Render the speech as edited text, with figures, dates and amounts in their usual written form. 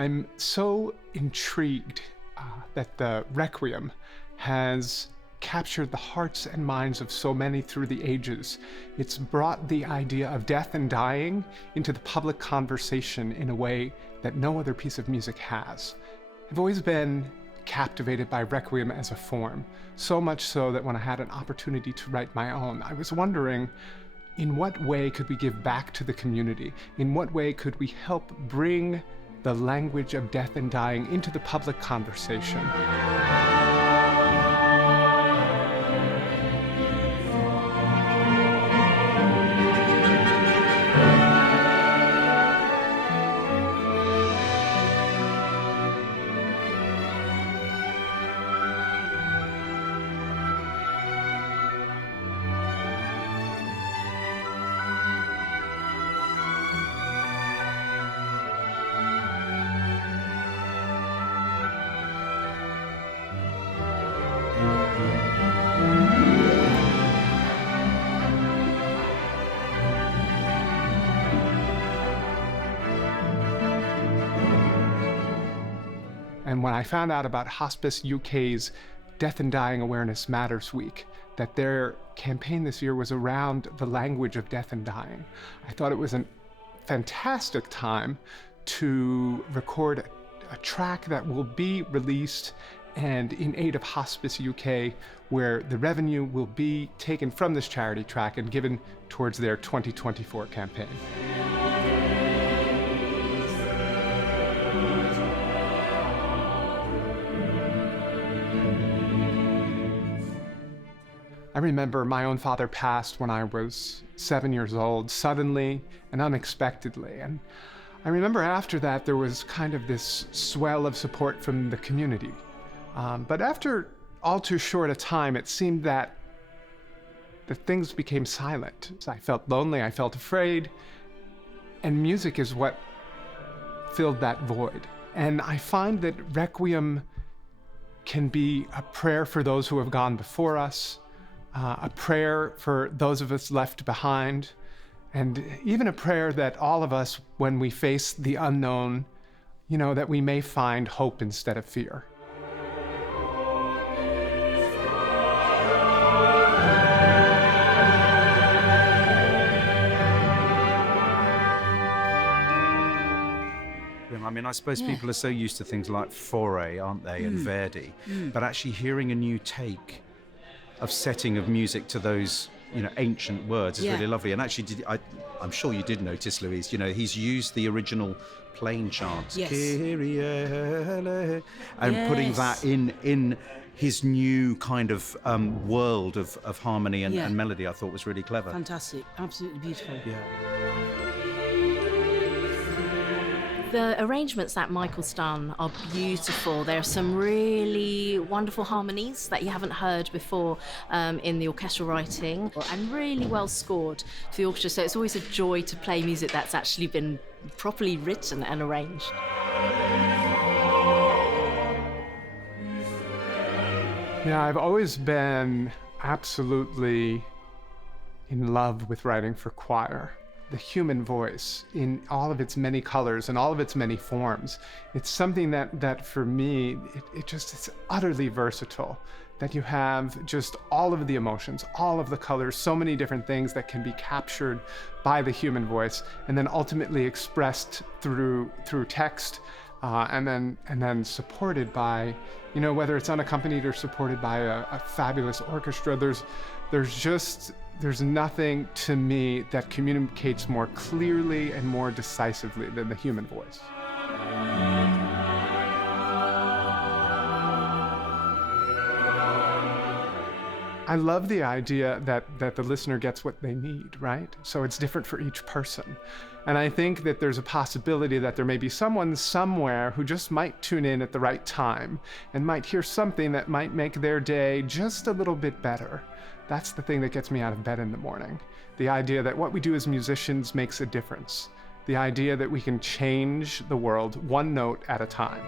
I'm so intrigued that the Requiem has captured the hearts and minds of so many through the ages. It's brought the idea of death and dying into the public conversation in a way that no other piece of music has. I've always been captivated by Requiem as a form, so much so that when I had an opportunity to write my own, I was wondering, in what way could we give back to the community? In what way could we help bring the language of death and dying into the public conversation? And when I found out about Hospice UK's Death and Dying Awareness Matters Week, that their campaign this year was around the language of death and dying, I thought it was a fantastic time to record a track that will be released and in aid of Hospice UK, where the revenue will be taken from this charity track and given towards their 2024 campaign. I remember my own father passed when I was 7 years old, suddenly and unexpectedly. And I remember after that, there was kind of this swell of support from the community. But after all too short a time, it seemed that things became silent. I felt lonely, I felt afraid, and music is what filled that void. And I find that Requiem can be a prayer for those who have gone before us, a prayer for those of us left behind, and even a prayer that all of us, when we face the unknown, that we may find hope instead of fear. I mean, I suppose people are so used to things like Fauré, aren't they, and Verdi, but actually hearing a new take of setting of music to those, ancient words is really lovely. And actually, I'm sure you did notice, Louise, he's used the original plain chants, Kyrie, and putting that in his new kind of world of harmony and melody. I thought was really clever. Fantastic, absolutely beautiful. Yeah. The arrangements that Michael's done are beautiful. There are some really wonderful harmonies that you haven't heard before in the orchestral writing, and really well scored for the orchestra. So it's always a joy to play music that's actually been properly written and arranged. Yeah, I've always been absolutely in love with writing for choir. The human voice in all of its many colors and all of its many forms. It's something that for me, it's utterly versatile, that you have just all of the emotions, all of the colors, so many different things that can be captured by the human voice and then ultimately expressed through text, and then supported by, whether it's unaccompanied or supported by a fabulous orchestra. There's nothing to me that communicates more clearly and more decisively than the human voice. I love the idea that the listener gets what they need, right? So it's different for each person. And I think that there's a possibility that there may be someone somewhere who just might tune in at the right time and might hear something that might make their day just a little bit better. That's the thing that gets me out of bed in the morning. The idea that what we do as musicians makes a difference. The idea that we can change the world one note at a time.